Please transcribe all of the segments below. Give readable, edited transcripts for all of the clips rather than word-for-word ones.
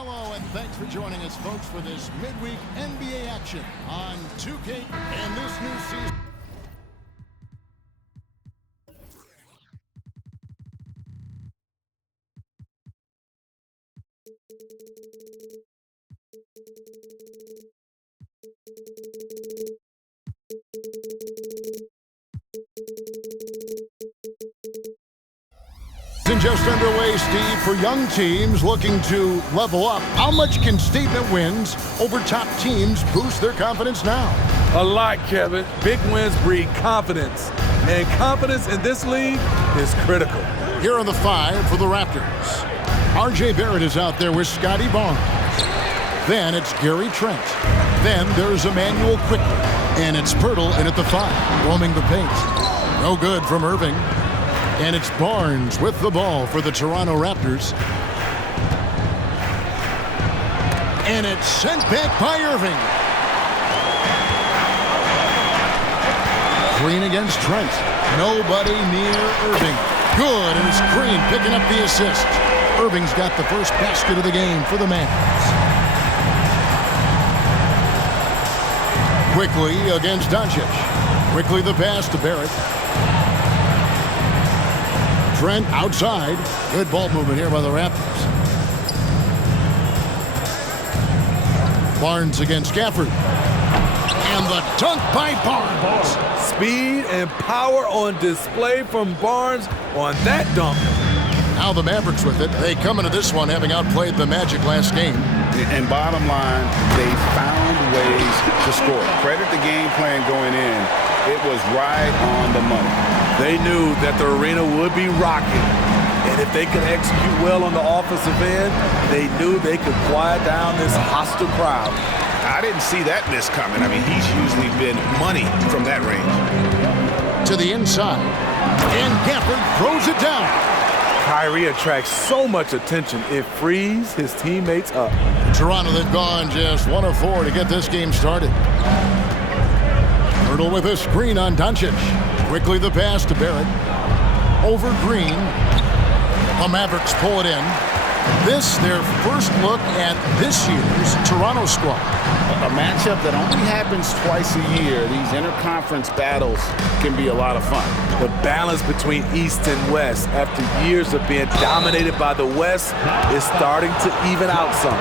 Hello, and thanks for joining us, folks, for this midweek NBA action on 2K and this new season. Just underway, Steve, for young teams looking to level up. How much can statement wins over top teams boost their confidence now? A lot, Kevin. Big wins breed confidence, and confidence in this league is critical. Here are the 5 for the Raptors. R.J. Barrett is out there with Scotty Barnes. Then it's Gary Trent. Then there's Emmanuel Quickley. And it's Poeltl in at the 5, roaming the paint. No good from Irving. And it's Barnes with the ball for the Toronto Raptors. And it's sent back by Irving. Green against Trent. Nobody near Irving. Good, and it's Green picking up the assist. Irving's got the first basket of the game for the Mavs. Quickly against Doncic. Quickly the pass to Barrett. Trent outside. Good ball movement here by the Raptors. Barnes against Gafford. And the dunk by Barnes. Speed and power on display from Barnes on that dunk. Now the Mavericks with it. They come into this one having outplayed the Magic last game. And bottom line, they found ways to score. Credit the game plan going in. It was right on the money. They knew that the arena would be rocking. And if they could execute well on the offensive end, they knew they could quiet down this hostile crowd. I didn't see that miss coming. I mean, he's usually been money from that range. To the inside. And Gafford throws it down. Kyrie attracts so much attention, it frees his teammates up. Toronto, they've gone just 1 of 4 to get this game started. Poeltl with a screen on Doncic. Quickly the pass to Barrett. Over Green. The Mavericks pull it in. This, their first look at this year's Toronto squad. A matchup that only happens twice a year. These interconference battles can be a lot of fun. The balance between East and West after years of being dominated by the West is starting to even out some.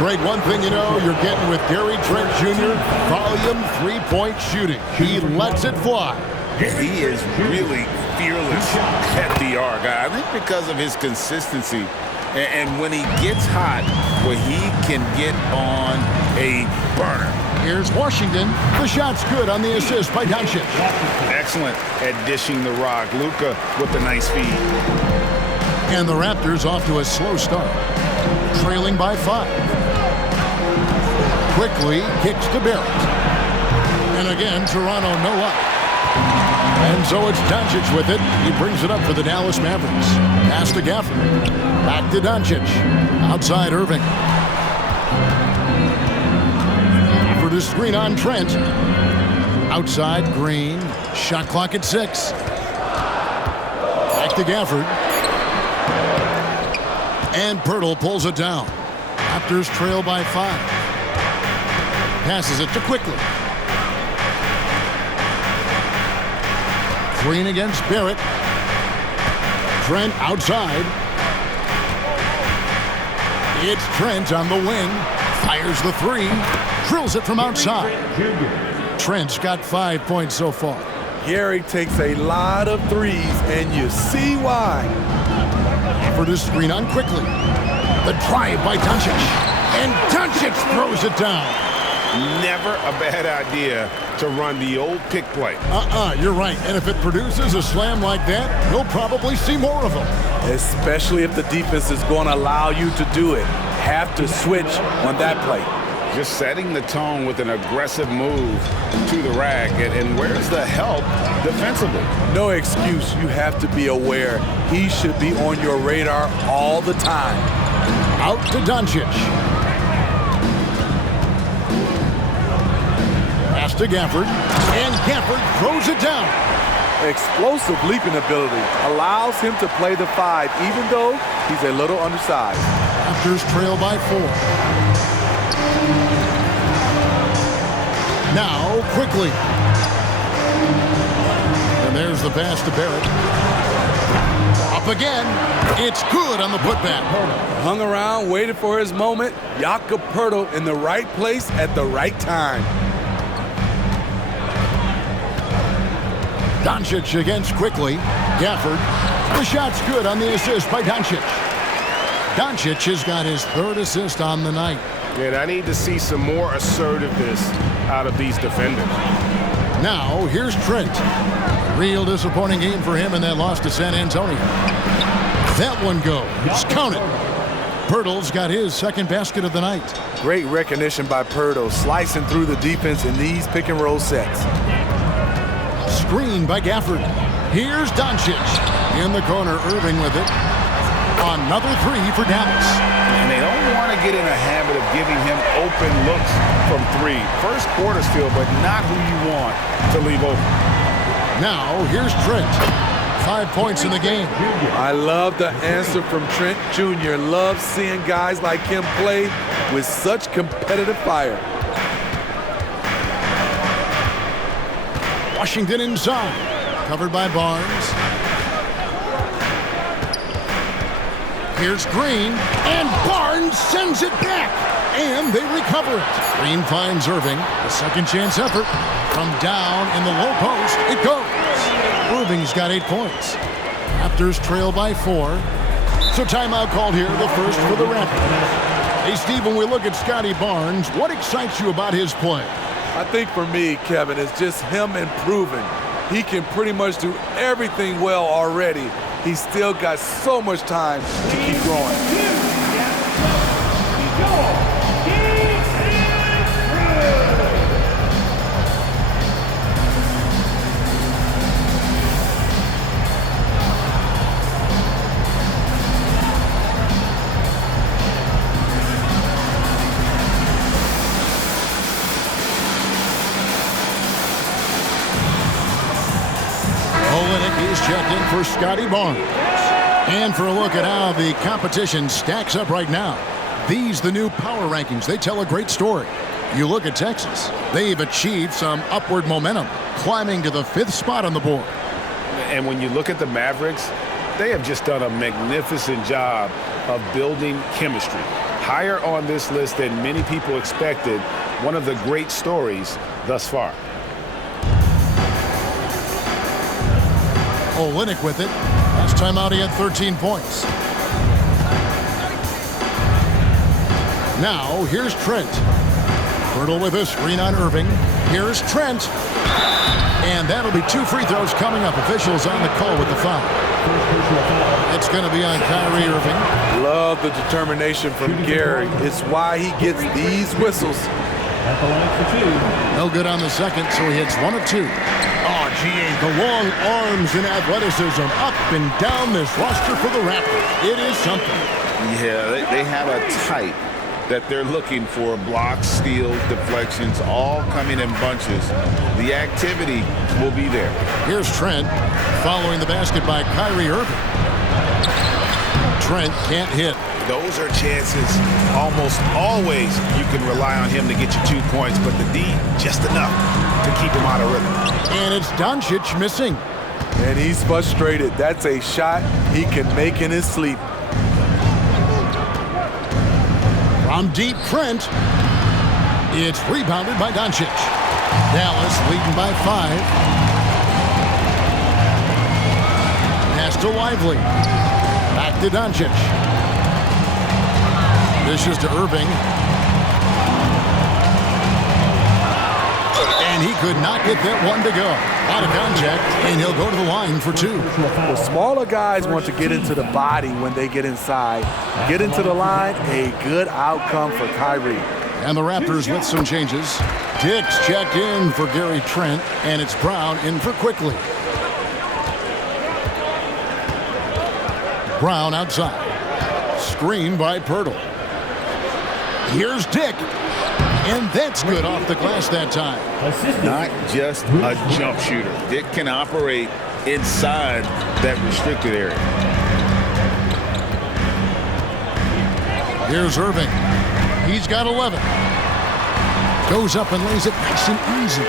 Great. One thing you know, you're getting with Gary Trent Jr., volume 3-point shooting. He lets it fly. He is really fearless at the arc. I think because of his consistency. And when he gets hot, well, he can get on a burner. Here's Washington. The shot's good on the assist by Doncic. Excellent at dishing the rock. Luka with the nice feed. And the Raptors off to a slow start. Trailing by 5. Quickly kicks to Barrett. And again, Toronto no up. And so it's Doncic with it. He brings it up for the Dallas Mavericks. Pass to Gafford. Back to Doncic. Outside Irving. For the screen on Trent. Outside Green. Shot clock at 6. Back to Gafford. And Poeltl pulls it down. Raptors trail by 5. Passes it to Quickley. Green against Barrett. Trent outside. It's Trent on the wing. Fires the 3. Drills it from outside. Trent's got 5 points so far. Gary takes a lot of threes, and you see why. For the screen on Quickley. The drive by Doncic. And Doncic throws it down. Never a bad idea to run the old pick play. You're right. And if it produces a slam like that, you'll probably see more of them. Especially if the defense is going to allow you to do it. Have to switch on that play. Just setting the tone with an aggressive move to the rack. And where's the help defensively? No excuse. You have to be aware. He should be on your radar all the time. Out to Doncic. Pass to Gafford. And Gafford throws it down. Explosive leaping ability allows him to play the 5, even though he's a little undersized. Raptors trail by 4. Now, quickly. And there's the pass to Barrett. Up again. It's good on the putback. Hung around, waited for his moment. Jakob Poeltl in the right place at the right time. Doncic against quickly. Gafford. The shot's good on the assist by Doncic. Doncic has got his 3rd assist on the night. And I need to see some more assertiveness out of these defenders. Now, here's Trent. Real disappointing game for him in that loss to San Antonio. That one goes. Counted. Poeltl's got his 2nd basket of the night. Great recognition by Poeltl, slicing through the defense in these pick-and-roll sets. Screen by Gafford. Here's Doncic. In the corner, Irving with it. Another 3 for Dallas. And they don't want to get in a habit of giving him open looks from 3. First quarter still, but not who you want to leave open. Now, here's Trent. 5 points in the game. I love the answer from Trent Jr. Love seeing guys like him play with such competitive fire. Washington inside. Covered by Barnes. Here's Green. And Barnes sends it back. And they recover it. Green finds Irving. A second chance effort. From down in the low post, it goes. Irving's got 8 points. Raptors trail by 4. So timeout called here, the first for the Raptors. Hey, Steve, when we look at Scotty Barnes, what excites you about his play? I think for me, Kevin, it's just him improving. He can pretty much do everything well already. He's still got so much time to keep growing. Olynyk is checked in for Scotty Barnes. And for a look at how the competition stacks up right now. These, the new power rankings, they tell a great story. You look at Texas, they've achieved some upward momentum, climbing to the 5th spot on the board. And when you look at the Mavericks, they have just done a magnificent job of building chemistry. Higher on this list than many people expected. One of the great stories thus far. Olynyk with it. Last time out, he had 13 points. Now, here's Trent. Poeltl with a screen on Irving. Here's Trent. And that'll be 2 free throws coming up. Officials on the call with the foul. It's going to be on Kyrie Irving. Love the determination from Gary. It's why he gets these whistles. No good on the second, so he hits 1 of 2. Oh, gee, the long arms and athleticism up and down this roster for the Raptors. It is something. Yeah, they have a type that they're looking for. Blocks, steals, deflections, all coming in bunches. The activity will be there. Here's Trent following the basket by Kyrie Irving. Trent can't hit. Those are chances almost always you can rely on him to get you 2 points, but the D, just enough to keep him out of rhythm. And it's Doncic missing. And he's frustrated. That's a shot he can make in his sleep. From deep, Trent. It's rebounded by Doncic. Dallas leading by 5. Pass to Lively. Back to Doncic. Dishes to Irving. And he could not get that one to go. Out of contact, and he'll go to the line for 2. The smaller guys want to get into the body when they get inside. Get into the line, a good outcome for Kyrie. And the Raptors with some changes. Dix checked in for Gary Trent, and it's Brown in for Quickly. Brown outside. Screen by Poeltl. Here's Dick. And that's good off the glass that time. Not just a jump shooter. Dick can operate inside that restricted area. Here's Irving. He's got 11. Goes up and lays it nice and easy.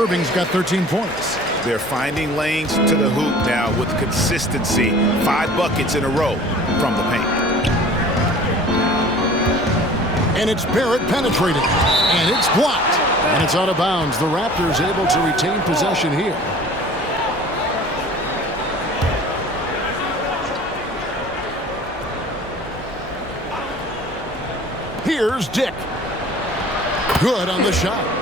Irving's got 13 points. They're finding lanes to the hoop now with consistency. 5 buckets in a row from the paint. And it's Barrett penetrating. And it's blocked. And it's out of bounds. The Raptors able to retain possession here. Here's Dick. Good on the shot.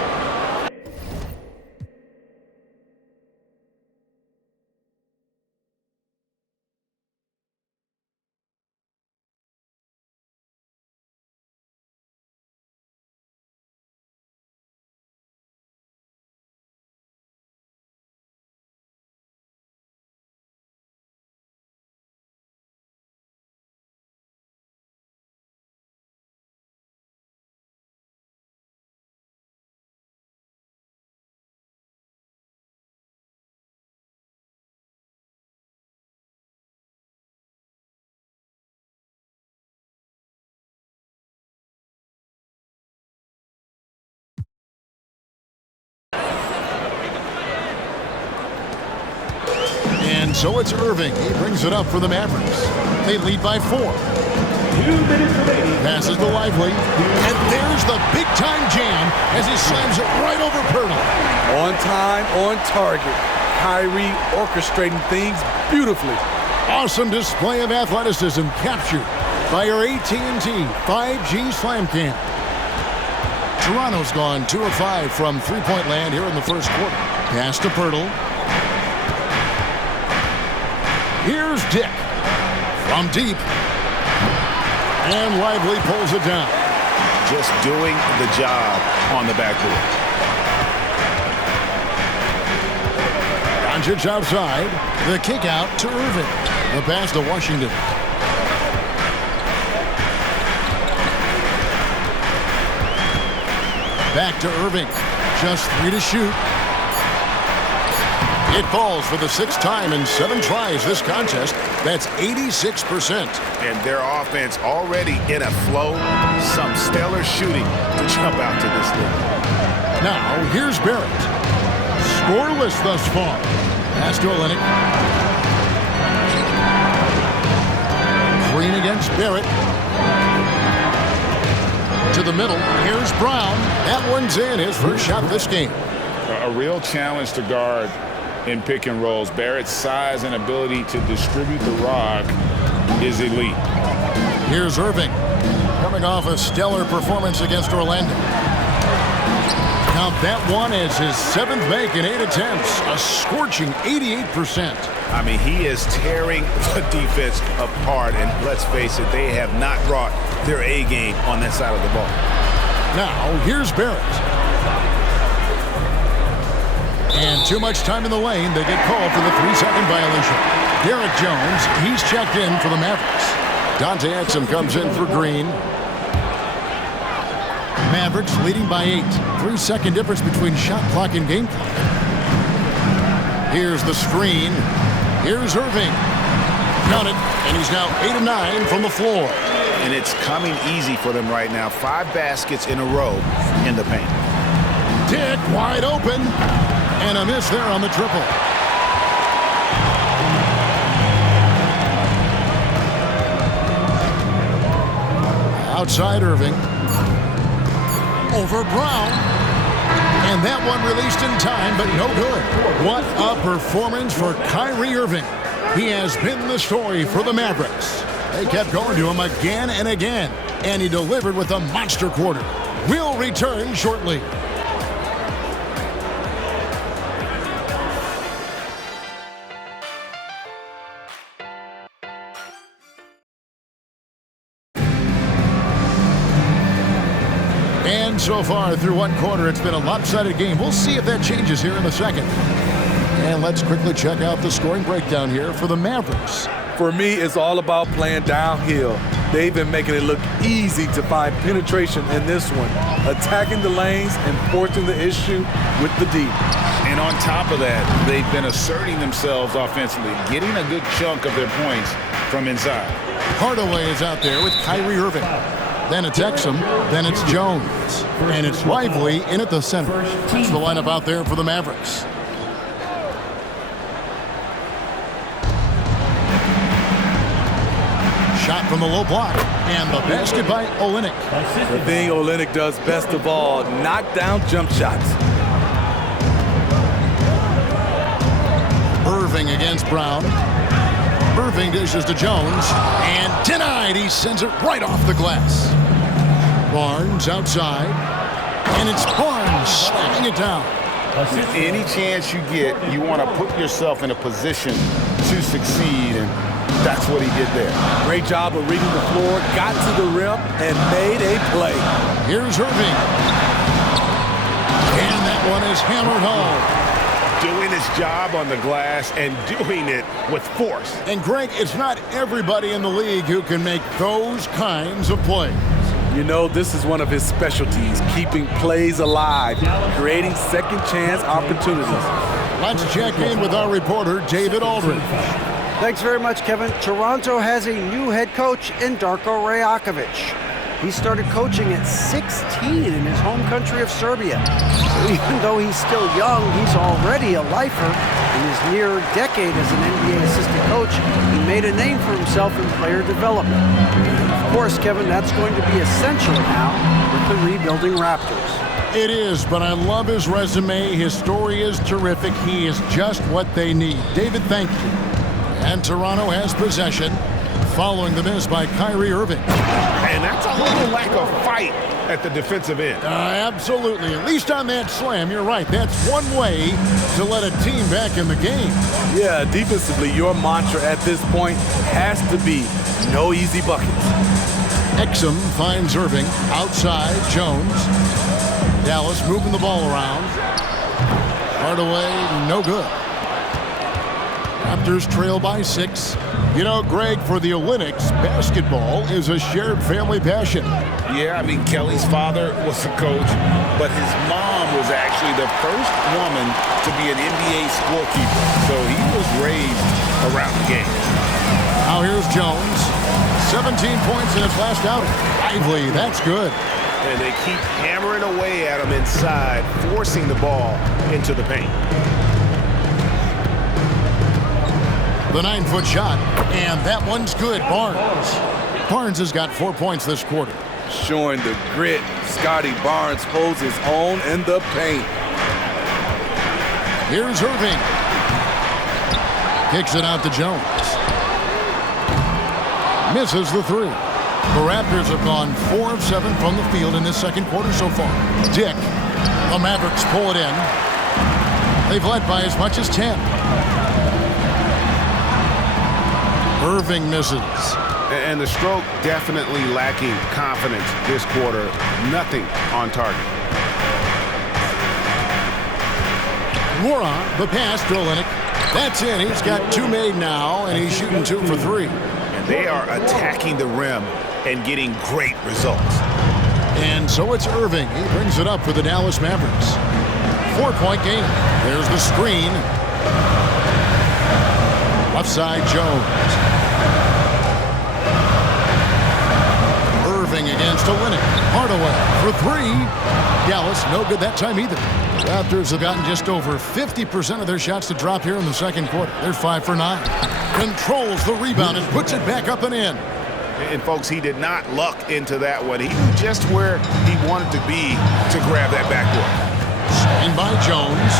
And so it's Irving. He brings it up for the Mavericks. They lead by 4. 2 minutes remaining. Passes to Lively. And there's the big-time jam as he slams it right over Pirtle. On time, on target. Kyrie orchestrating things beautifully. Awesome display of athleticism captured by our AT&T 5G Slam Cam. Toronto's gone 2 of 5 from three-point land here in the first quarter. Pass to Pirtle. Here's Dick from deep. And Lively pulls it down. Just doing the job on the backboard. Doncic outside. The kick out to Irving. The pass to Washington. Back to Irving. Just 3 to shoot. It falls for the 6th time in 7 tries this contest. That's 86%. And their offense already in a flow. Some stellar shooting to jump out to this league. Now, here's Barrett. Scoreless thus far. Pass to Olynyk. Green against Barrett. To the middle. Here's Brown. That one's in. His first shot this game. A real challenge to guard in pick and rolls. Barrett's size and ability to distribute the rock is elite. Here's Irving, coming off a stellar performance against Orlando. Count that one as his 7th make in 8 attempts, a scorching 88%. I mean, he is tearing the defense apart, and let's face it, they have not brought their A game on that side of the ball. Now, here's Barrett. And too much time in the lane. They get called for the 3-second violation. Derek Jones, he's checked in for the Mavericks. Dante Exum comes in for Green. Mavericks leading by 8. 3-second difference between shot clock and game clock. Here's the screen. Here's Irving. Count it, and he's now 8 of 9 from the floor. And it's coming easy for them right now. 5 baskets in a row in the paint. Dick wide open. And a miss there on the triple. Outside Irving. Over Brown. And that one released in time, but no good. What a performance for Kyrie Irving. He has been the story for the Mavericks. They kept going to him again and again, and he delivered with a monster quarter. We'll return shortly. And so far through one quarter, it's been a lopsided game. We'll see if that changes here in the second. And let's quickly check out the scoring breakdown here for the Mavericks. For me, it's all about playing downhill. They've been making it look easy to find penetration in this one, attacking the lanes and forcing the issue with the D. And on top of that, they've been asserting themselves offensively, getting a good chunk of their points from inside. Hardaway is out there with Kyrie Irving. Then it's Exum. Then it's Jones. And it's Lively in at the center. That's the lineup out there for the Mavericks. Shot from the low block. And the basket by Olynyk. The thing Olynyk does best of all, knock down jump shots. Irving against Brown. Irving dishes to Jones. And denied. He sends it right off the glass. Barnes outside. And it's Barnes slamming it down. Any chance you get, you want to put yourself in a position to succeed, and that's what he did there. Great job of reading the floor, got to the rim, and made a play. Here's Irving. And that one is hammered home. Doing his job on the glass and doing it with force. And Greg, it's not everybody in the league who can make those kinds of plays. You know, this is one of his specialties, keeping plays alive, creating second chance opportunities. Let's check in with our reporter, David Aldridge. Thanks very much, Kevin. Toronto has a new head coach in Darko Rajakovic. He started coaching at 16 in his home country of Serbia. So even though he's still young, he's already a lifer. In his near decade as an NBA assistant coach, he made a name for himself in player development. Of course, Kevin, that's going to be essential now with the rebuilding Raptors. It is, but I love his resume. His story is terrific. He is just what they need. David, thank you. And Toronto has possession following the miss by Kyrie Irving. And that's a little lack of fight at the defensive end. Absolutely. At least on that slam, you're right. That's one way to let a team back in the game. Yeah, defensively, your mantra at this point has to be no easy buckets. Exum finds Irving outside Jones. Dallas moving the ball around. Hardaway, no good. Raptors trail by 6. You know, Greg, for the Olynyks, basketball is a shared family passion. Yeah, I mean, Kelly's father was a coach, but his mom was actually the first woman to be an NBA scorekeeper. So he was raised around the game. Now here's Jones. 17 points in his last outing. Lively, that's good. And they keep hammering away at him inside, forcing the ball into the paint. The 9-foot shot, and that one's good. Barnes has got 4 points this quarter. Showing the grit, Scotty Barnes holds his own in the paint. Here's Irving. Kicks it out to Jones. Misses the 3. The Raptors have gone 4 of 7 from the field in this second quarter so far. Dick, the Mavericks pull it in. They've led by as much as 10. Irving misses. And the stroke definitely lacking confidence this quarter. Nothing on target. Moran, the pass to Olynyk. That's in. He's got 2 made now, and he's shooting 2 for 3. And they are attacking the rim and getting great results. And so it's Irving. He brings it up for the Dallas Mavericks. 4-point game. There's the screen. Left side, Jones. Irving against Olynyk. Hardaway for 3. Dallas, no good that time either. Raptors have gotten just over 50% of their shots to drop here in the second quarter. They're 5 for 9. Controls the rebound and puts it back up and in. And folks, he did not luck into that one. He knew just where he wanted to be to grab that backboard. Screen by Jones.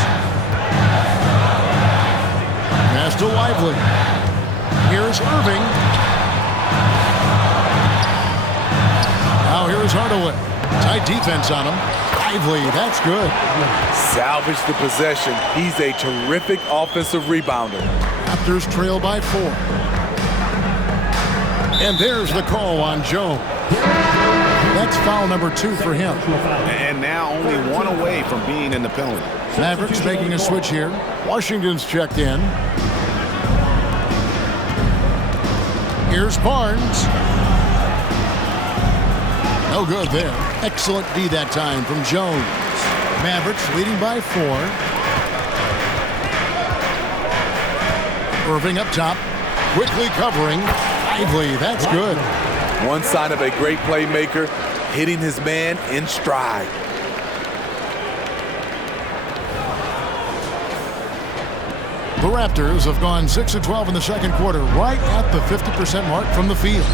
Pass to Lively. Here's Irving. Now here's Hardaway. Tight defense on him. Lively, that's good. Salvage the possession. He's a terrific offensive rebounder. Raptors trail by 4. And there's the call on Jones. That's foul number 2 for him. And now only 1 away from being in the penalty. Mavericks making a switch here. Washington's checked in. Here's Barnes. No good there. Excellent D that time from Jones. Mavericks leading by 4. Irving up top. Quickly covering. Lively, that's good. One sign of a great playmaker, hitting his man in stride. The Raptors have gone 6 of 12 in the second quarter, right at the 50% mark from the field.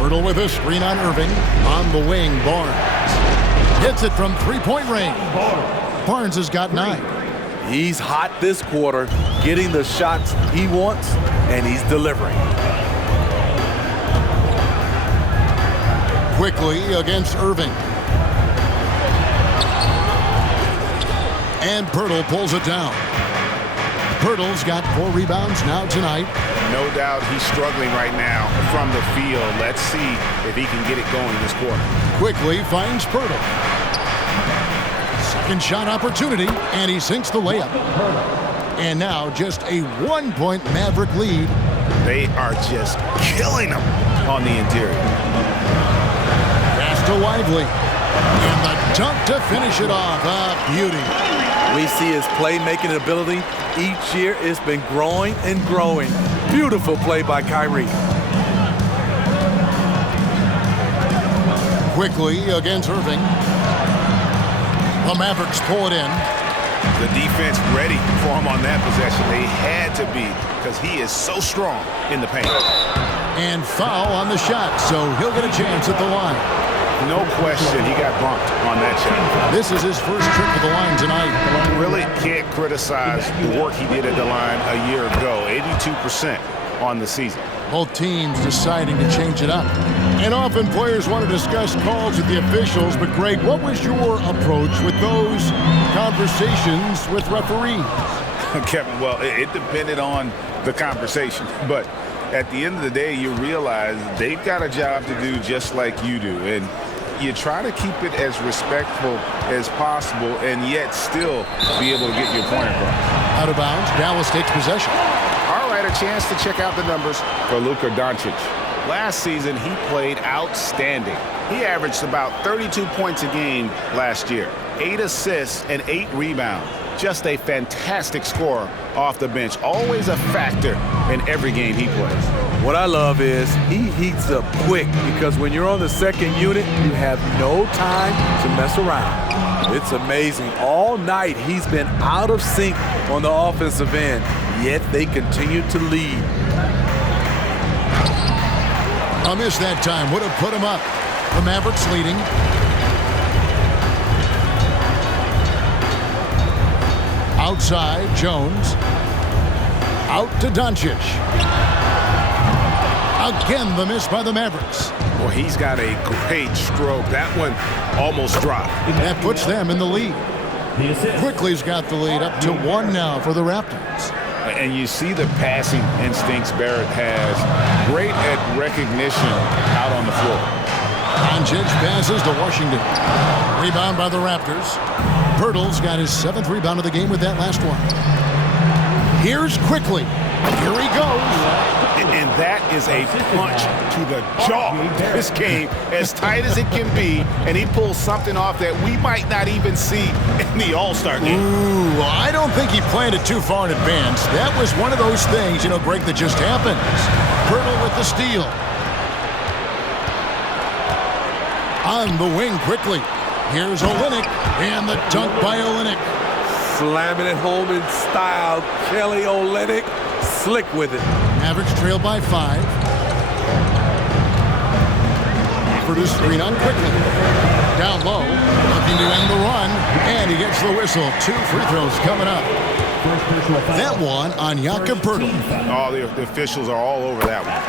Hurdle with a screen on Irving. On the wing, Barnes. Hits it from three-point range. Barnes has got 9. He's hot this quarter, getting the shots he wants, and he's delivering. Quickly against Irving. And Pirtle pulls it down. Pirtle's got 4 rebounds now tonight. No doubt he's struggling right now from the field. Let's see if he can get it going this quarter. Quickly finds Pirtle. Second shot opportunity, and he sinks the layup. And now just a 1-point Maverick lead. They are just killing them on the interior. Pass to Lively. And the dunk to finish it off. A beauty. We see his playmaking ability. Each year it's been growing and growing. Beautiful play by Kyrie. Quickly against Irving. The Mavericks pull it in. The defense ready for him on that possession. They had to be because he is so strong in the paint. And foul on the shot, so he'll get a chance at the line. No question, he got bumped on that shot. This is his first trip to the line tonight. Really can't criticize the work he did at the line a year ago. 82% on the season. Both teams deciding to change it up. And often players want to discuss calls with the officials, but Greg, what was your approach with those conversations with referees? Kevin, well, it depended on the conversation, but at the end of the day, you realize they've got a job to do just like you do, and you try to keep it as respectful as possible and yet still be able to get your point across. Out of bounds, Dallas takes possession. All right, a chance to check out the numbers for Luka Doncic. Last season, he played outstanding. He averaged about 32 points a game last year, 8 assists and 8 rebounds. Just a fantastic scorer off the bench. Always a factor in every game he plays. What I love is he heats up quick because when you're on the second unit, you have no time to mess around. It's amazing. All night he's been out of sync on the offensive end, yet they continue to lead. A miss that time would have put him up. The Mavericks leading. Outside, Jones. Out to Doncic. Again, the miss by the Mavericks. Well, he's got a great stroke. That one almost dropped. That puts them in the lead. Quickly's got the lead up to 1 now for the Raptors. And you see the passing instincts Barrett has. Great at recognition out on the floor. Doncic passes to Washington. Rebound by the Raptors. Pirtle's got his 7th rebound of the game with that last one. Here's Quickly. Here he goes. And that is a punch to the jaw. This game as tight as it can be, and he pulls something off that we might not even see in the All-Star game. Ooh, I don't think he planned it too far in advance. That was one of those things, Greg, that just happens. Pirtle with the steal. On the wing quickly. Here's Olynyk, and the dunk by Olynyk. Slamming it home in style. Kelly Olynyk, slick with it. Mavericks trail by 5. For the screen on Quickly. Down low, looking to end the run, and he gets the whistle. 2 free throws coming up. That one on Jakob Poeltl. Oh, the officials are all over that one.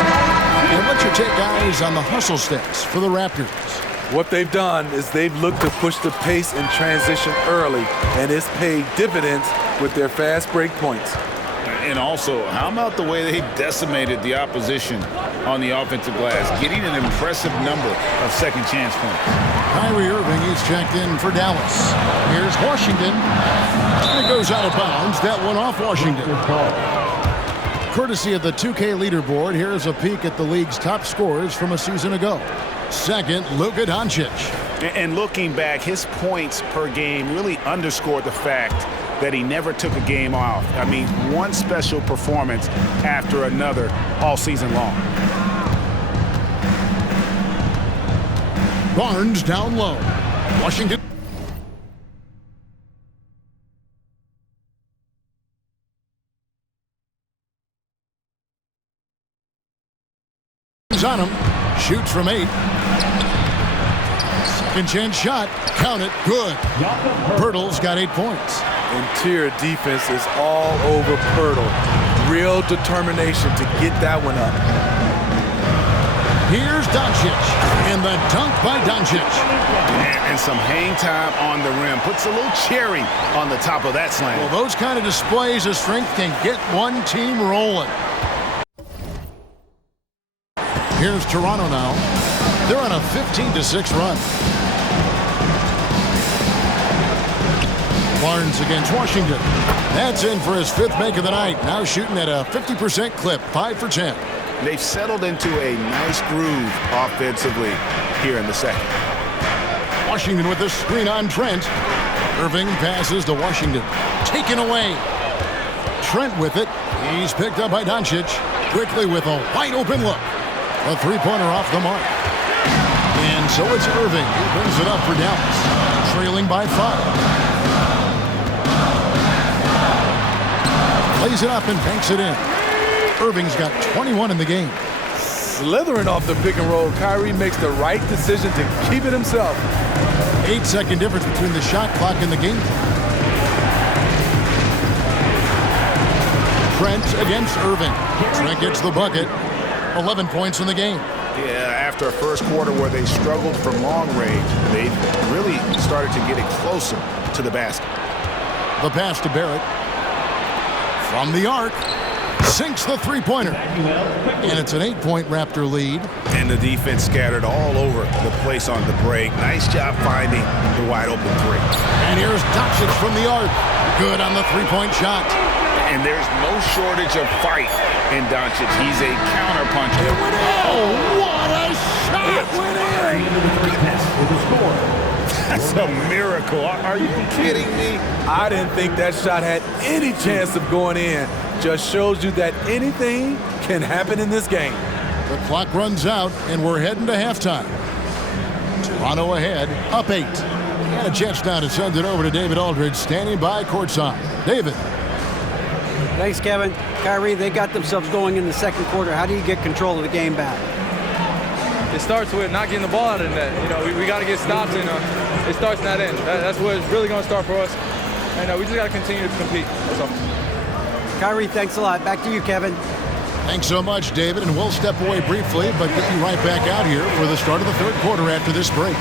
And what's your take, guys, on the hustle stats for the Raptors? What they've done is they've looked to push the pace and transition early, and it's paid dividends with their fast break points. And also, how about the way they decimated the opposition on the offensive glass, getting an impressive number of second chance points. Kyrie Irving is checked in for Dallas. Here's Washington. It goes out of bounds. That one off Washington. Courtesy of the 2K leaderboard, here's a peek at the league's top scorers from a season ago. Second, Luka Doncic. And looking back, his points per game really underscored the fact that he never took a game off. I mean, one special performance after another all season long. Barnes down low. Washington. On him. Shoots from 8. Second chance shot. Count it. Good. Pirtle's got 8 points. Interior defense is all over Pirtle. Real determination to get that one up. Here's Doncic. And the dunk by Doncic. And some hang time on the rim. Puts a little cherry on the top of that slam. Well, those kind of displays of strength can get one team rolling. Here's Toronto now. They're on a 15-6 run. Barnes against Washington. That's in for his 5th make of the night. Now shooting at a 50% clip, 5 for 10. They've settled into a nice groove offensively here in the second. Washington with the screen on Trent. Irving passes to Washington. Taken away. Trent with it. He's picked up by Doncic. Quickly with a wide open look. A 3-pointer off the mark. And so it's Irving who brings it up for Dallas. Trailing by 5. Plays it up and banks it in. Irving's got 21 in the game. Slithering off the pick and roll, Kyrie makes the right decision to keep it himself. 8-second difference between the shot clock and the game clock. Trent against Irving. Trent gets the bucket. 11 points in the game. Yeah, after a first quarter where they struggled from long range, they really started to get it closer to the basket. The pass to Barrett. From the arc. Sinks the 3-pointer. And it's an 8-point Raptor lead. And the defense scattered all over the place on the break. Nice job finding the wide open 3. And here's Doncic from the arc. Good on the 3-point shot. And there's no shortage of fight in Doncic. He's a counterpuncher. Oh, what a shot! Goodness. That's a miracle. Are you kidding me? I didn't think that shot had any chance of going in. Just shows you that anything can happen in this game. The clock runs out, and we're heading to halftime. Toronto ahead, up 8. And a chance now to send it over to David Aldridge, standing by courtside. David. Thanks, Kevin. Kyrie, they got themselves going in the second quarter. How do you get control of the game back? It starts with not getting the ball out of the net. You know, we got to get stops, and it starts in that end. That's where it's really going to start for us. And we just got to continue to compete. That's all. Kyrie, thanks a lot. Back to you, Kevin. Thanks so much, David. And we'll step away briefly, but get you right back out here for the start of the third quarter after this break.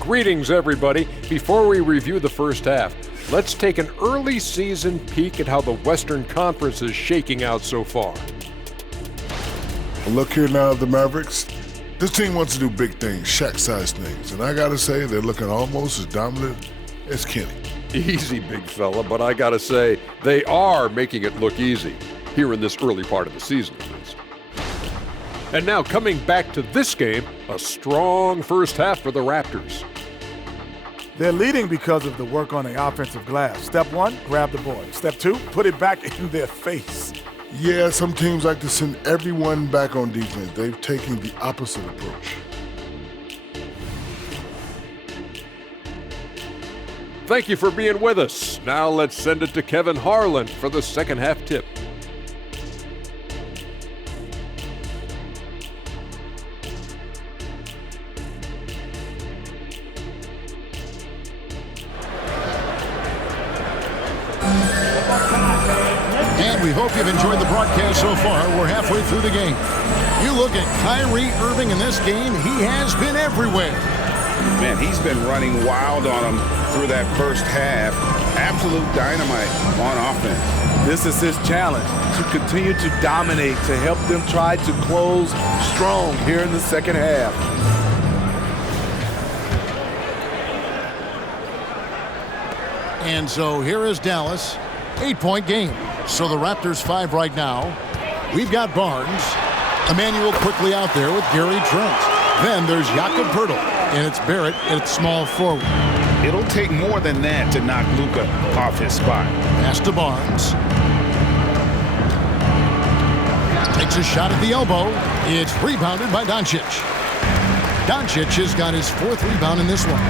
Greetings, everybody. Before we review the first half, let's take an early season peek at how the Western Conference is shaking out so far. Look here now at the Mavericks. This team wants to do big things, Shaq-sized things, and I gotta say they're looking almost as dominant as Kenny. Easy, big fella, but I gotta say, they are making it look easy, here in this early part of the season at least. And now coming back to this game, a strong first half for the Raptors. They're leading because of the work on the offensive glass. Step 1, grab the board. Step 2, put it back in their face. Yeah, some teams like to send everyone back on defense. They've taken the opposite approach. Thank you for being with us. Now let's send it to Kevin Harlan for the second half tip. And we hope you've enjoyed the broadcast so far. We're halfway through the game. You look at Kyrie Irving in this game, he has been everywhere. Man, he's been running wild on them through that first half. Absolute dynamite on offense. This is his challenge, to continue to dominate, to help them try to close strong here in the second half. And so here is Dallas, 8-point game. So the Raptors 5 right now. We've got Barnes. Emmanuel quickly out there with Gary Trent. Then there's Jakob Poeltl, and it's Barrett at small forward. It'll take more than that to knock Luka off his spot. Pass to Barnes. Takes a shot at the elbow. It's rebounded by Doncic. Doncic has got his 4th rebound in this one.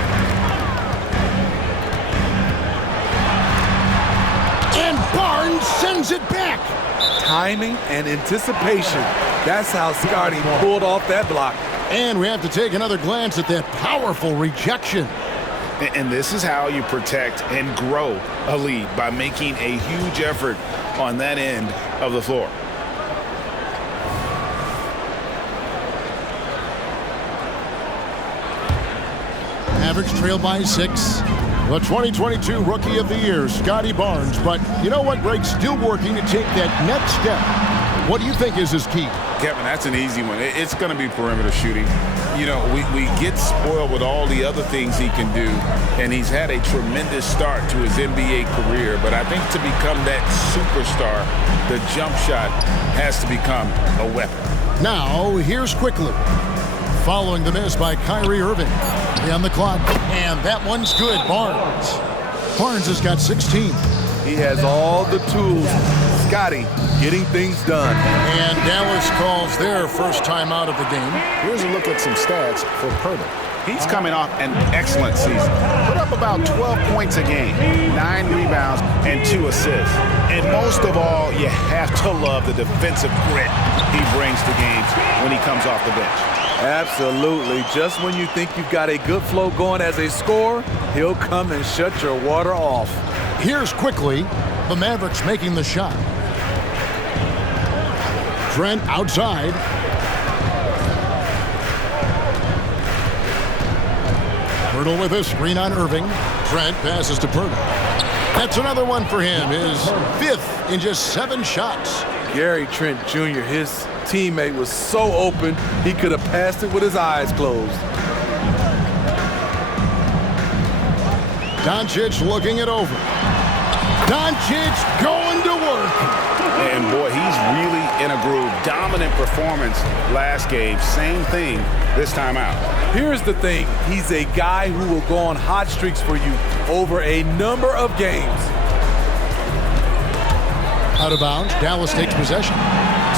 And Barnes sends it back. Timing and anticipation. That's how Scotty pulled off that block. And we have to take another glance at that powerful rejection. And this is how you protect and grow a lead, by making a huge effort on that end of the floor. Mavericks trail by 6. The 2022 Rookie of the Year, Scotty Barnes. But you know what, Greg? Still working to take that next step. What do you think is his key? Kevin, that's an easy one. It's going to be perimeter shooting. You know, we get spoiled with all the other things he can do, and he's had a tremendous start to his NBA career. But I think to become that superstar, the jump shot has to become a weapon. Now, here's quickly. Following the miss by Kyrie Irving. On the clock, and that one's good. Barnes has got 16. He has all the tools. Scotty getting things done. And Dallas calls their first time out of the game. Here's a look at some stats for Poeltl. He's coming off an excellent season. Put up about 12 points a game, 9 rebounds, and 2 assists. And most of all, you have to love the defensive grit he brings to games when he comes off the bench. Absolutely. Just when you think you've got a good flow going as a scorer, he'll come and shut your water off. Here's quickly the Mavericks making the shot. Trent outside. Poeltl with a screen on Irving. Trent passes to Poeltl. That's another one for him. His 5th in just 7 shots. Gary Trent Jr., his teammate, was so open, he could have passed it with his eyes closed. Doncic looking it over. Doncic going to work. And boy, he's really in a groove. Dominant performance last game. Same thing this time out. Here's the thing. He's a guy who will go on hot streaks for you over a number of games. Out of bounds, Dallas takes possession.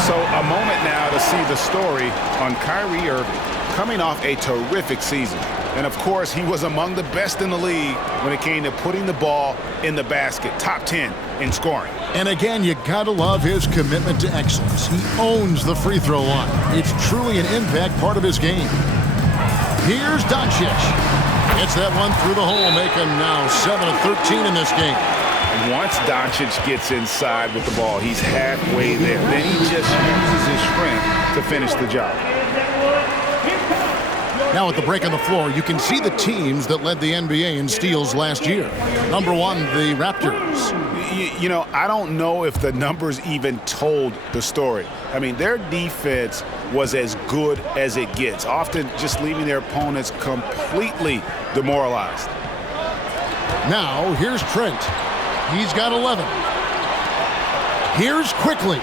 So a moment now to see the story on Kyrie Irving, coming off a terrific season. And of course, he was among the best in the league when it came to putting the ball in the basket, top 10 in scoring. And again, you gotta love his commitment to excellence. He owns the free throw line. It's truly an impact part of his game. Here's Doncic. Gets that one through the hole, making now 7 of 13 in this game. Once Doncic gets inside with the ball, he's halfway there. Then he just uses his strength to finish the job. Now at the break on the floor, you can see the teams that led the NBA in steals last year. Number 1, the Raptors. You know, I don't know if the numbers even told the story. I mean, their defense was as good as it gets, often just leaving their opponents completely demoralized. Now, here's Trent. He's got 11. Here's quickly.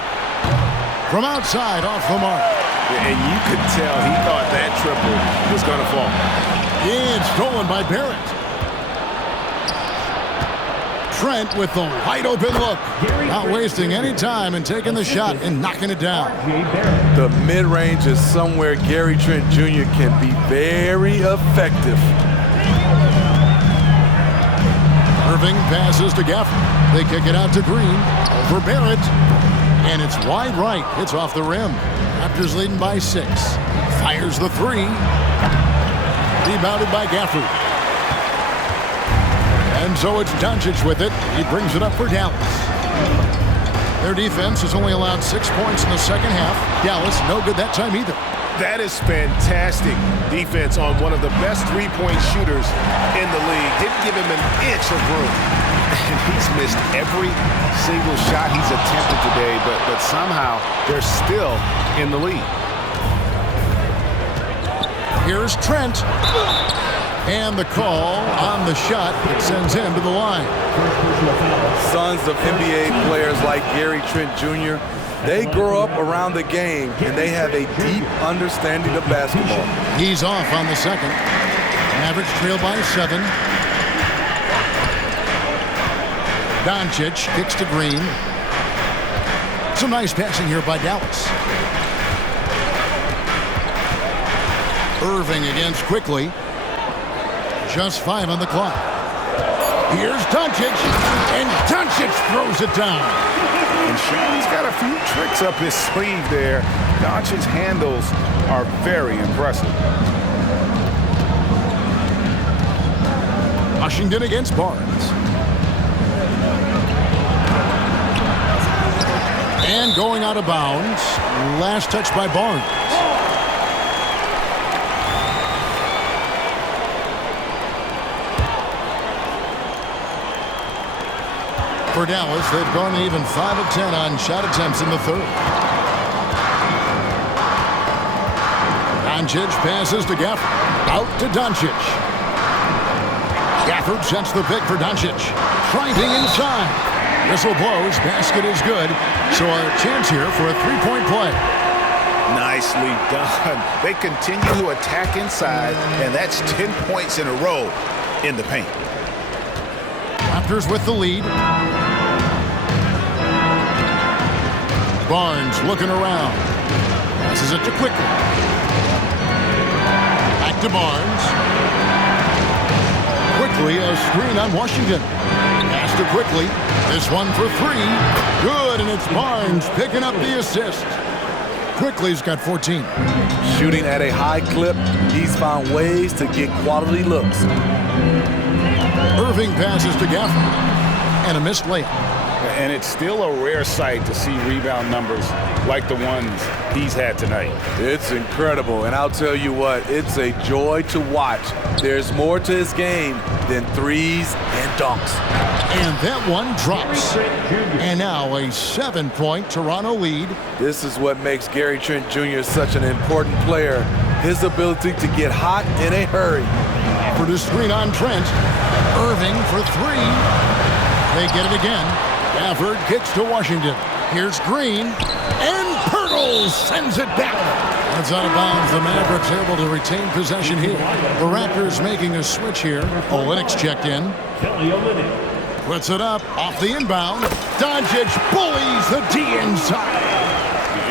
From outside, off the mark. And you could tell he thought that triple was going to fall. And stolen by Barrett. Trent with the wide open look. Not wasting any time and taking the shot and knocking it down. The mid-range is somewhere Gary Trent Jr. can be very effective. Irving passes to Gafford. They kick it out to Green. Over Barrett. And it's wide right. It's off the rim. Raptors leading by 6. Fires the 3. Rebounded by Gafford. And so it's Doncic with it. He brings it up for Dallas. Their defense has only allowed 6 points in the second half. Dallas, no good that time either. That is fantastic defense on one of the best three-point shooters in the league. Didn't give him an inch of room. And he's missed every single shot he's attempted today, but somehow they're still in the lead. Here's Trent. And the call on the shot that sends him to the line. Sons of NBA players like Gary Trent Jr., they grow up around the game, and they have a deep understanding of basketball. He's off on the second. Mavericks trail by 7. Doncic kicks to Green. Some nice passing here by Dallas. Irving against Quickly. Just 5 on the clock. Here's Doncic, and Doncic throws it down. And Sean's got a few tricks up his sleeve there. Doncic's handles are very impressive. Washington against Barnes. And going out of bounds. Last touch by Barnes. For Dallas, they've gone even 5 of 10 on shot attempts in the third. Doncic passes to Gafford. Out to Doncic. Gafford sets the pick for Doncic. Driving inside. Whistle blows. Basket is good. So a chance here for a three-point play. Nicely done. They continue to attack inside, and that's 10 points in a row in the paint. Raptors with the lead. Barnes looking around. Passes it to Quickly. Back to Barnes. Quickly, a screen on Washington. Pass to Quickly. This one for 3. Good, and it's Barnes picking up the assist. Quickly's got 14. Shooting at a high clip, he's found ways to get quality looks. Irving passes to Gafford. And a missed layup. And it's still a rare sight to see rebound numbers like the ones he's had tonight. It's incredible, and I'll tell you what, it's a joy to watch. There's more to his game than threes and dunks. And that one drops. And now a 7-point Toronto lead. This is what makes Gary Trent Jr. such an important player. His ability to get hot in a hurry. For the screen on Trent. Irving for 3. They get it again. Gafford kicks to Washington. Here's Green. And Pirtle sends it back. That's out of bounds. The Mavericks able to retain possession here. The Raptors making a switch here. Olynyk checked in. Puts it up off the inbound. Doncic bullies the D inside.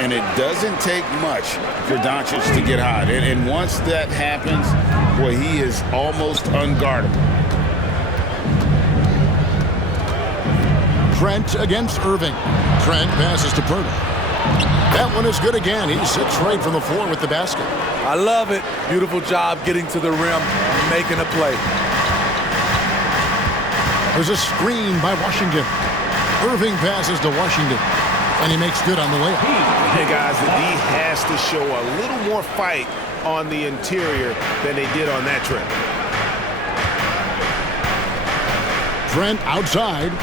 And it doesn't take much for Doncic to get hot. And once that happens, well, he is almost unguardable. Trent against Irving. Trent passes to Pirtle. That one is good again. He sits right from the floor with the basket. I love it. Beautiful job getting to the rim, making a play. There's a screen by Washington. Irving passes to Washington. And he makes good on the layup. Hey, guys, the D has to show a little more fight on the interior than they did on that trip. Trent outside.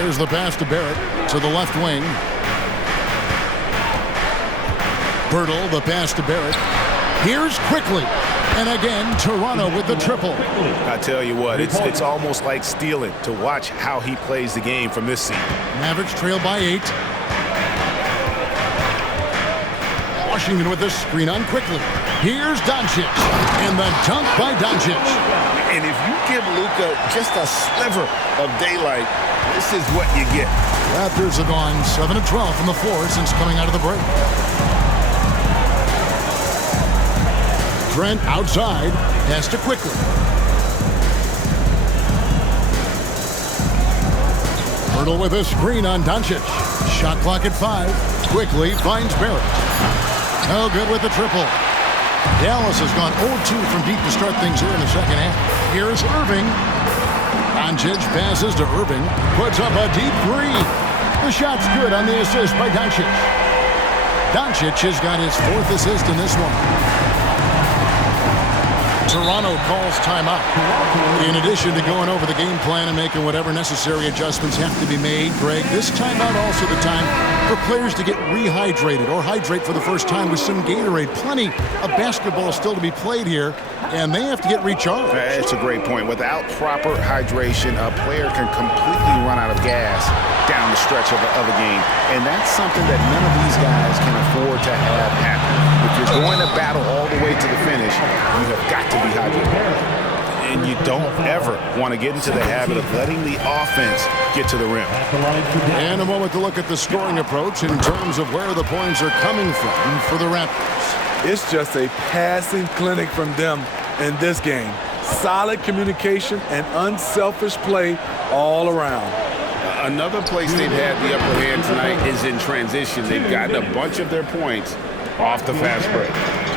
There's the pass to Barrett to the left wing. Pirtle, the pass to Barrett. Here's Quickly. And again, Toronto with the triple. I tell you what, it's almost like stealing to watch how he plays the game from this seat. Mavericks trail by 8. Washington with the screen on Quickly. Here's Doncic. And the dunk by Doncic. And if you give Luka just a sliver of daylight, this is what you get. Raptors have gone 7 of 12 from the floor since coming out of the break. Trent outside, pass to Quickly. Pirtle with a screen on Doncic. Shot clock at 5. Quickly finds Barrett. No good with the triple. Dallas has gone 0-2 from deep to start things here in the second half. Here's Irving. Doncic passes to Irving, puts up a deep three. The shot's good on the assist by Doncic. Doncic has got his 4th assist in this one. Toronto calls timeout. In addition to going over the game plan and making whatever necessary adjustments have to be made, Greg, this timeout also the time for players to get rehydrated or hydrate for the first time with some Gatorade. Plenty of basketball still to be played here, and they have to get recharged. It's a great point. Without proper hydration, a player can completely run out of gas down the stretch of a game, and that's something that none of these guys can afford to have happen. If you're going to battle all the way to the finish, you have got to be hydrated. And you don't ever want to get into the habit of letting the offense get to the rim. And a moment to look at the scoring approach in terms of where the points are coming from for the Raptors. It's just a passing clinic from them in this game. Solid communication and unselfish play all around. Another place they've had the upper hand tonight is in transition. They've gotten a bunch of their points off the fast break.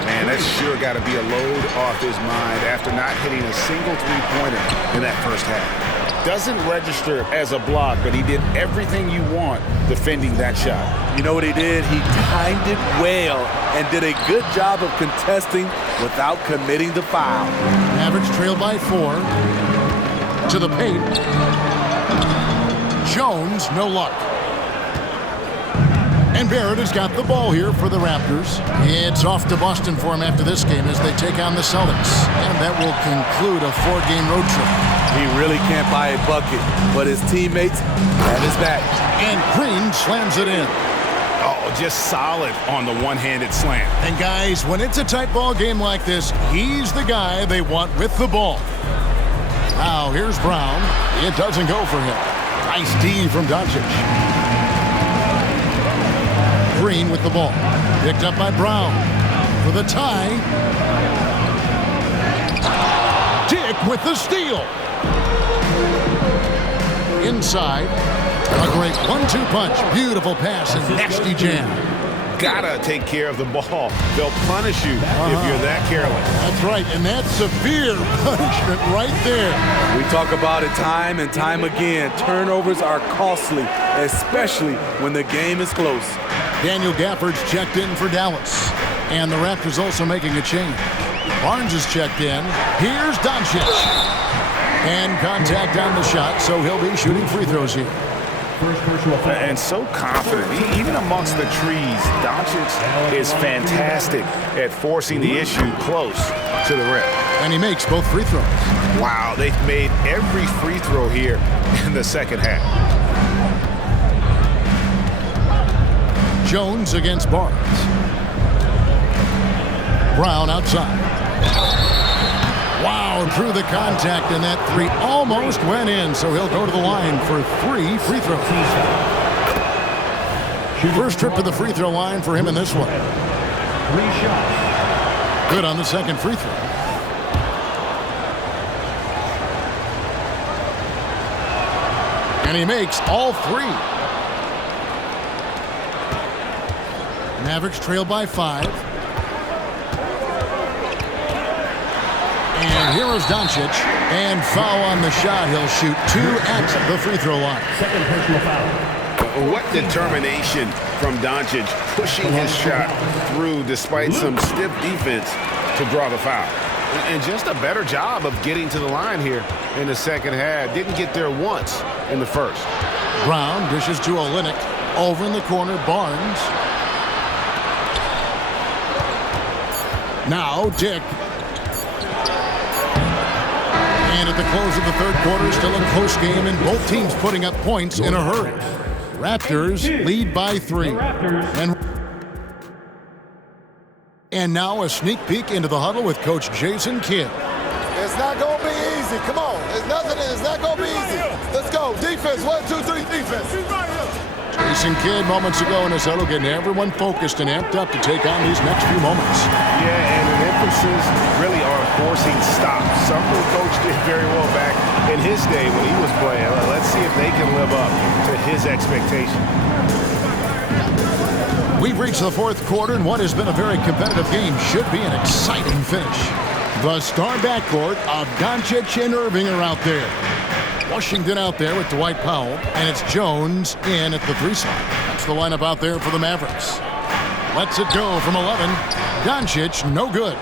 Man, that's sure got to be a load off his mind after not hitting a single three-pointer in that first half. Doesn't register as a block, but he did everything you want defending that shot. You know what he did? He timed it well and did a good job of contesting without committing the foul. Mavericks trail by 4. To the paint. Jones, no luck. And Barrett has got the ball here for the Raptors. It's off to Boston for him after this game as they take on the Celtics. And that will conclude a 4-game road trip. He really can't buy a bucket, but his teammates have his back. And Green slams it in. Oh, just solid on the one-handed slam. And guys, when it's a tight ball game like this, he's the guy they want with the ball. Now, here's Brown. It doesn't go for him. Nice D from Doncic. Green with the ball. Picked up by Brown. For the tie. Dick with the steal. Inside. A great 1-2 punch. Beautiful pass and nasty jam. Gotta take care of the ball. They'll punish you if you're that careless. That's right, and that's severe punishment right there. We talk about it time and time again. Turnovers are costly, especially when the game is close. Daniel Gafford's checked in for Dallas. And the Raptors also making a change. Barnes is checked in. Here's Doncic. And contact on the shot, so he'll be shooting free throws here. And so confident, even amongst the trees. Doncic is fantastic at forcing the issue close to the rim. And he makes both free throws. Wow, they've made every free throw here in the second half. Jones against Barnes. Brown outside. Wow, through the contact, and that three almost went in, so he'll go to the line for 3 free throws. First trip to the free throw line for him in this one. 3 shots. Good on the second free throw. And he makes all 3. Mavericks trail by 5. And here is Doncic, and foul on the shot. He'll shoot 2 at the free throw line. Second personal foul. What determination from Doncic, pushing his shot through despite some stiff defense to draw the foul. And just a better job of getting to the line here in the second half. Didn't get there once in the first. Brown dishes to Olynyk. Over in the corner, Barnes. Now Dick. And at the close of the third quarter, still a close game, and both teams putting up points in a hurry. Raptors lead by 3. And now a sneak peek into the huddle with Coach Jason Kidd. It's not going to be easy. Come on. It's not going to be easy. Let's go. Defense. 1, 2, 3, defense. Jason Kidd moments ago in his huddle getting everyone focused and amped up to take on these next few moments. Yeah, and an emphasis really on forcing stops. Something the coach did very well back in his day when he was playing. Let's see if they can live up to his expectations. We've reached the fourth quarter, and what has been a very competitive game should be an exciting finish. The star backcourt of Doncic and Irving are out there. Washington out there with Dwight Powell, and it's Jones in at the 3 slot. That's the lineup out there for the Mavericks. Lets it go from 11. Doncic, no good.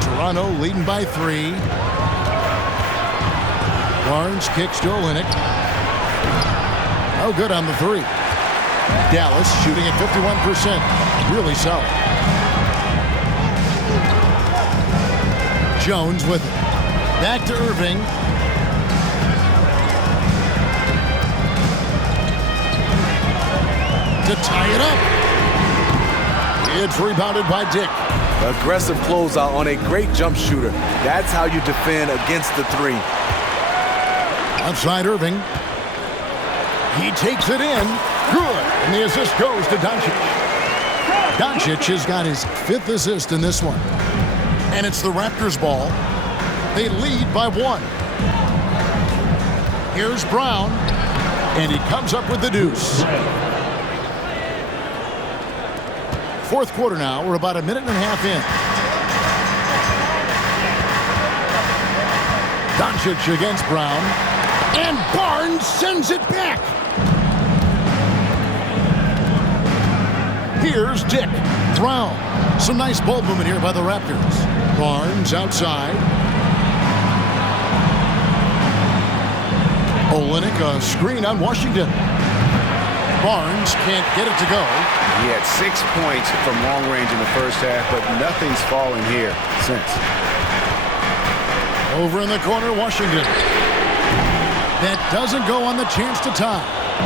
Toronto leading by 3. Barnes kicks to Olynyk. No good on the 3. Dallas shooting at 51%. Really solid. Jones with it. Back to Irving. To tie it up. It's rebounded by Dick. Aggressive closeout on a great jump shooter. That's how you defend against the 3. Outside Irving. He takes it in. Good. And the assist goes to Doncic. Doncic has got his 5th assist in this one. And it's the Raptors ball. They lead by 1. Here's Brown. And he comes up with the deuce. 4th quarter now. We're about a minute and a half in. Doncic against Brown. And Barnes sends it back. Here's Dick. Brown. Some nice ball movement here by the Raptors. Barnes outside. Olynyk, a screen on Washington. Barnes can't get it to go. He had 6 points from long range in the first half, but nothing's fallen here since. Over in the corner, Washington. That doesn't go on the chance to tie.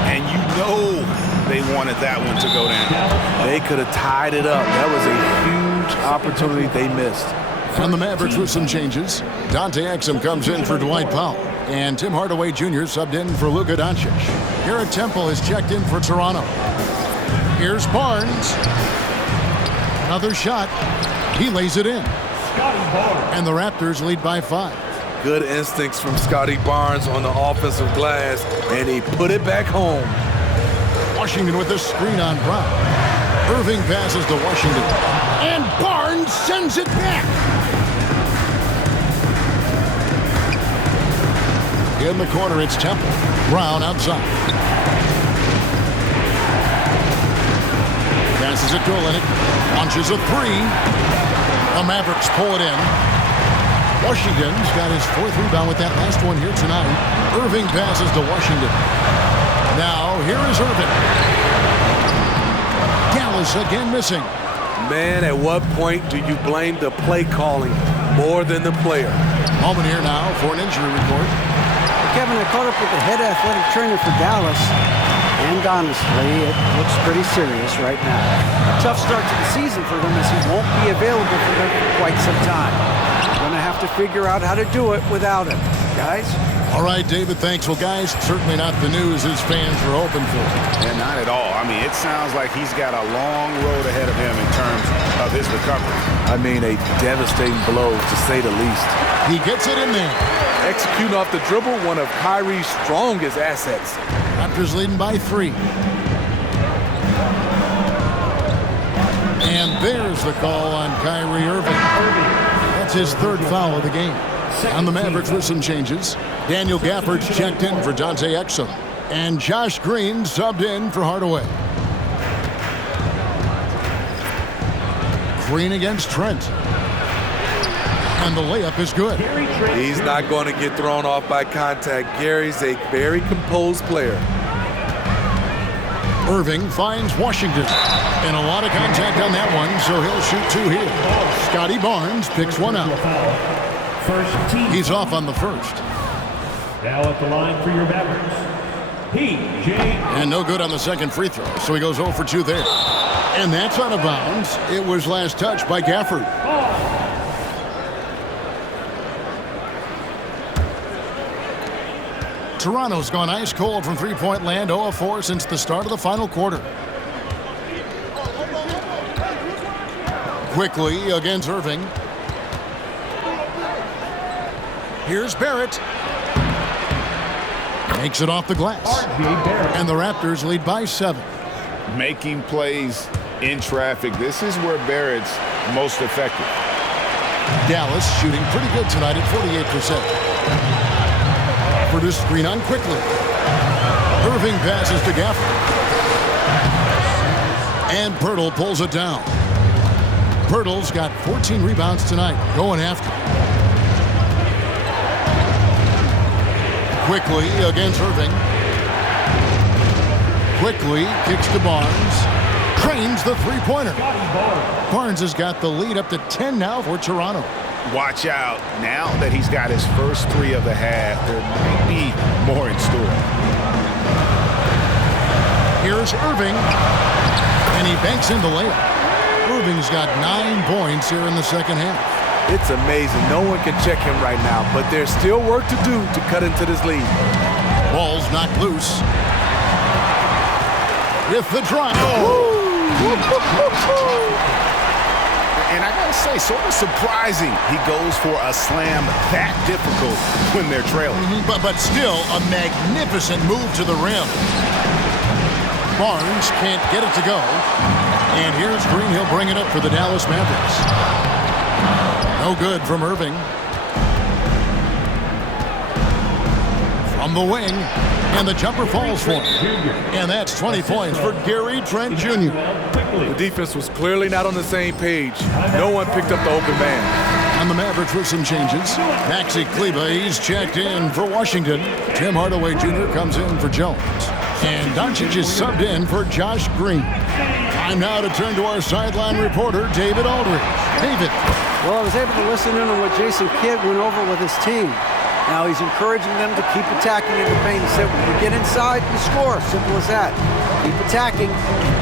And you know they wanted that one to go down. They could have tied it up. That was a huge opportunity they missed. From the Mavericks with some changes. Dante Exum comes in for Dwight Powell. And Tim Hardaway Jr. subbed in for Luka Doncic. Garrett Temple is checked in for Toronto. Here's Barnes. Another shot. He lays it in. And the Raptors lead by 5. Good instincts from Scotty Barnes on the offensive glass, and he put it back home. Washington with a screen on Brown. Irving passes to Washington. And Barnes sends it back. In the corner, it's Temple. Brown outside. Passes it to Olynyk. Launches a 3. The Mavericks pull it in. Washington's got his 4th rebound with that last one here tonight. Irving passes to Washington. Now, here is Irving. Dallas again missing. Man, at what point do you blame the play calling more than the player? Moment here now for an injury report. Kevin, I caught up with the head athletic trainer for Dallas, and honestly, it looks pretty serious right now. A tough start to the season for them as he won't be available for them for quite some time. Going to have to figure out how to do it without him. Guys? All right, David, thanks. Well, guys, certainly not the news his fans were hoping for. Yeah, not at all. I mean, it sounds like he's got a long road ahead of him in terms of his recovery. I mean, a devastating blow, to say the least. He gets it in there. Executing off the dribble, one of Kyrie's strongest assets. Raptors leading by 3. And there's the call on Kyrie Irving. That's his 3rd foul of the game. On the Mavericks with some changes. Daniel Gafford's checked in for Dante Exum. And Josh Green subbed in for Hardaway. Green against Trent. And the layup is good. He's not going to get thrown off by contact. Gary's a very composed player. Irving finds Washington. And a lot of contact on that one, so he'll shoot 2 here. Scotty Barnes picks one out. He's off on the first. Now at the line for your Mavericks, PJ. And no good on the second free throw, so he goes 0 for 2 there. And that's out of bounds. It was last touched by Gafford. Toronto's gone ice cold from three-point land, 0 of 4 since the start of the final quarter. Quickly against Irving. Here's Barrett. Makes it off the glass. And the Raptors lead by 7. Making plays in traffic. This is where Barrett's most effective. Dallas shooting pretty good tonight at 48%. Gafford is screen on quickly. Irving passes to Gafford. And Pirtle pulls it down. Pirtle's got 14 rebounds tonight, going after. Quickly against Irving. Quickly kicks to Barnes. Trains the three-pointer. Barnes has got the lead up to 10 now for Toronto. Watch out. Now that he's got his first three of the half, there might be more in store. Here's Irving. And he banks in the layup. Irving's got 9 points here in the second half. It's amazing. No one can check him right now, but there's still work to do to cut into this lead. Ball's knocked loose. With the drive. And I gotta say, sort of surprising he goes for a slam that difficult when they're trailing. But still a magnificent move to the rim. Barnes can't get it to go. And here's Green. He'll bring it up for the Dallas Mavericks. No good from Irving. From the wing. And the jumper falls for him. And that's 20 points for Gary Trent Jr. The defense was clearly not on the same page. No one picked up the open man. And the Mavericks with some changes. Maxi Kleber, he's checked in for Washington. Tim Hardaway Jr. comes in for Jones. And Doncic is subbed in for Josh Green. Time now to turn to our sideline reporter, David Aldridge. David. Well, I was able to listen in on what Jason Kidd went over with his team. Now he's encouraging them to keep attacking in the paint. He said, when you get inside, you score. Simple as that. Keep attacking.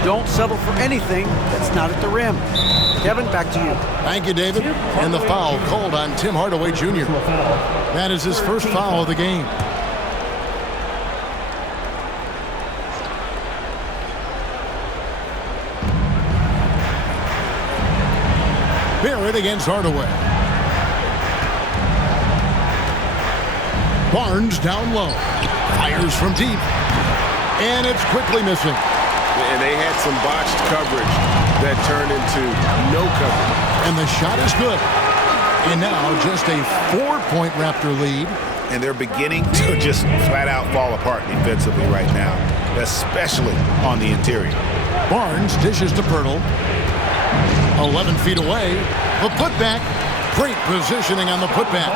Don't settle for anything that's not at the rim. Kevin, back to you. Thank you, David. And the foul called on Tim Hardaway Jr. That is his first foul of the game. Barrett against Hardaway. Barnes down low. Fires from deep. And it's quickly missing. And they had some botched coverage that turned into no coverage. And the shot is good. And now just a 4-point Raptor lead. And they're beginning to just flat out fall apart defensively right now, especially on the interior. Barnes dishes to Pirtle. 11 feet away. The putback. Great positioning on the putback.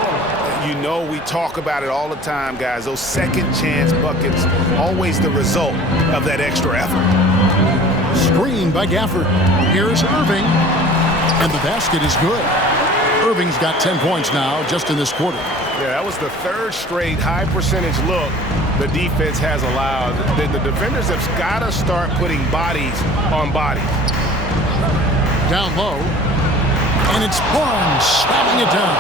You know we talk about it all the time, guys. Those second chance buckets, always the result of that extra effort. Screen by Gafford. Here's Irving. And the basket is good. Irving's got 10 points now just in this quarter. Yeah, that was the third straight high percentage look the defense has allowed. The defenders have got to start putting bodies on bodies. Down low. And it's Barnes slamming it down.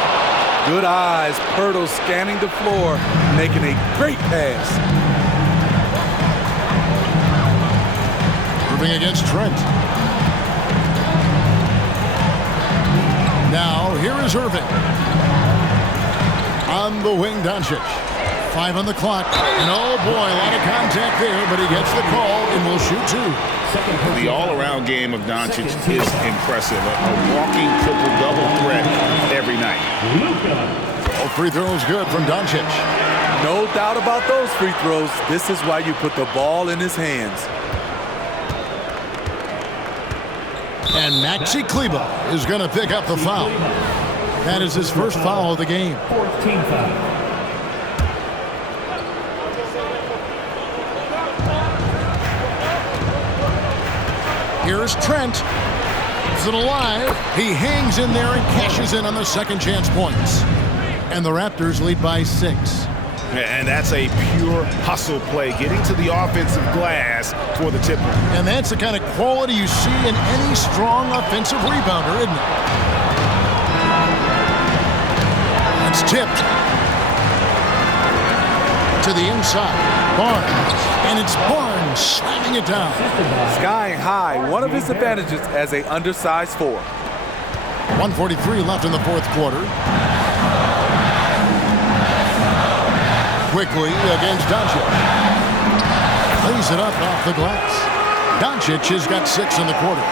Good eyes. Pirtle scanning the floor, making a great pass. Irving against Trent. Now, here is Irving. On the wing, Doncic. 5 on the clock. And oh boy, a lot of contact there, but he gets the call and will shoot 2. The all-around game of Doncic is impressive. A walking triple-double threat every night. All free throws good from Doncic. No doubt about those free throws. This is why you put the ball in his hands. And Maxi Kleber is going to pick up the foul. That is his first foul of the game. 14 foul. Here's Trent. Is it alive? He hangs in there and cashes in on the second chance points. And the Raptors lead by 6. And that's a pure hustle play, getting to the offensive glass for the tipper. And that's the kind of quality you see in any strong offensive rebounder, isn't it? It's tipped to the inside. Barnes. And it's Barnes slamming it down. Skying high, one of his advantages as an undersized 4. 1:43 left in the fourth quarter. Quickly against Doncic. Lays it up off the glass. Doncic has got 6 in the quarter.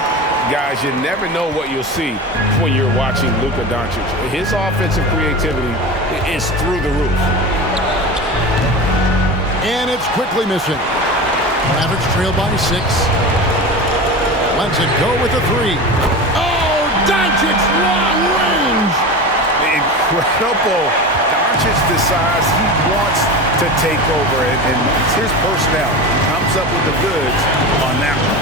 Guys, you never know what you'll see when you're watching Luka Doncic. His offensive creativity is through the roof. And it's quickly missing. Mavericks trail by 6. Lets it go with the 3. Oh, Doncic, long range. Incredible. Doncic decides he wants to take over, and it's his personnel. He comes up with the goods on that one.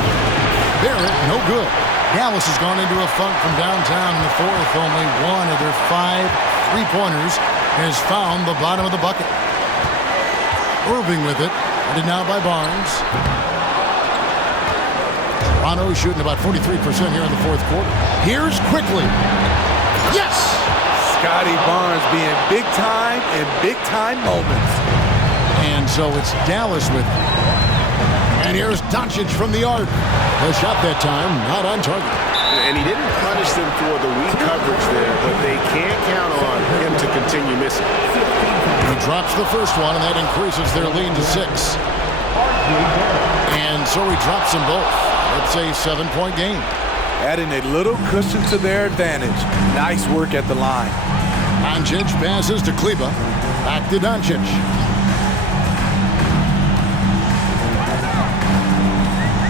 Barrett, no good. Dallas has gone into a funk from downtown in the 4th. Only one of their 5 3-pointers has found the bottom of the bucket. Irving with it. Headed now by Barnes. Toronto shooting about 43% here in the 4th quarter. Here's quickly. Yes! Scotty Barnes being big time in big time moments. And so it's Dallas with it. And here's Doncic from the arc. A shot that time, not on target. And he didn't punish them for the weak coverage there, but they can't count on him to continue missing. He drops the first one, and that increases their lead to 6. And so he drops them both. It's a 7-point game. Adding a little cushion to their advantage. Nice work at the line. Doncic passes to Kleber. Back to Doncic.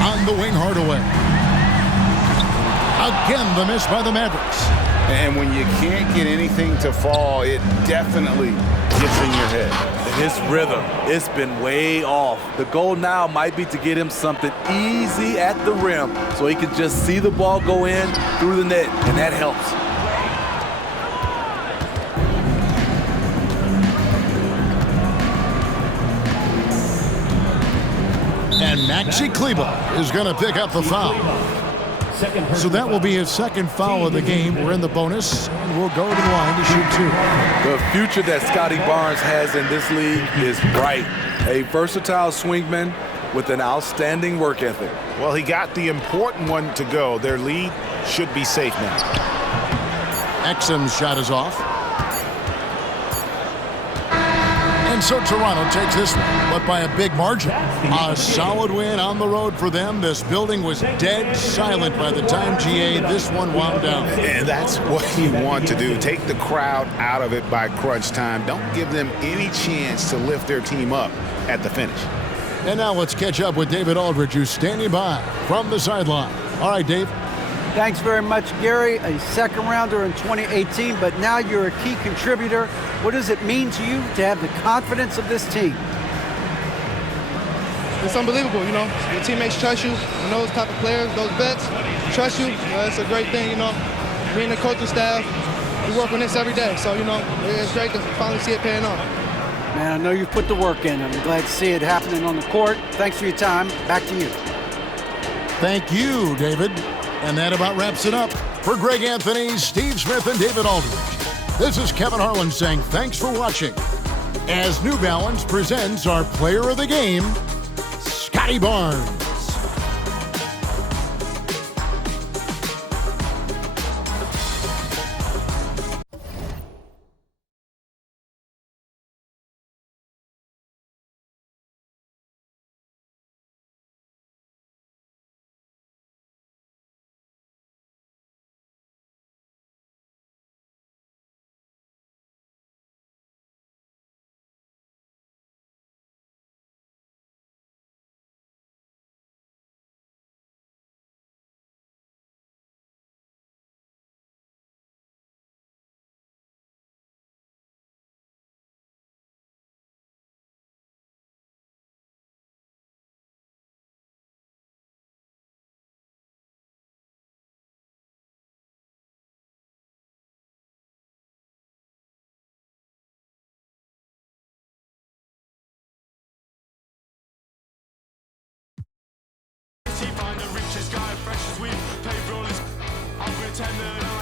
On the wing, Hardaway. Again, the miss by the Mavericks. And when you can't get anything to fall, it definitely gets in your head. His rhythm, it's been way off. The goal now might be to get him something easy at the rim so he can just see the ball go in through the net, and that helps. And Maxi Kleber is going to pick up the foul. So that will be his 2nd foul of the game. We're in the bonus, and we'll go to the line to shoot 2. The future that Scotty Barnes has in this league is bright. A versatile swingman with an outstanding work ethic. Well, he got the important one to go. Their lead should be safe now. Exum's shot is off. And so Toronto takes this one, but by a big margin. A solid win on the road for them. This building was dead silent by the time GA this one wound down. And that's what you want to do. Take the crowd out of it by crunch time. Don't give them any chance to lift their team up at the finish. And now let's catch up with David Aldridge, who's standing by from the sideline. All right, Dave. Thanks very much, Gary. A 2nd rounder in 2018, but now you're a key contributor. What does it mean to you to have the confidence of this team? It's unbelievable, you know. Your teammates trust you, and those type of players, those vets, trust you. It's a great thing, you know. Me and the coaching staff, we work on this every day, so, you know, it's great to finally see it paying off. Man, I know you've put the work in. I'm glad to see it happening on the court. Thanks for your time. Back to you. Thank you, David. And that about wraps it up. For Greg Anthony, Steve Smith, and David Aldridge, this is Kevin Harlan saying thanks for watching as New Balance presents our player of the game, Scotty Barnes. Find the richest guy, fresh as we pay rollers. I'll pretend that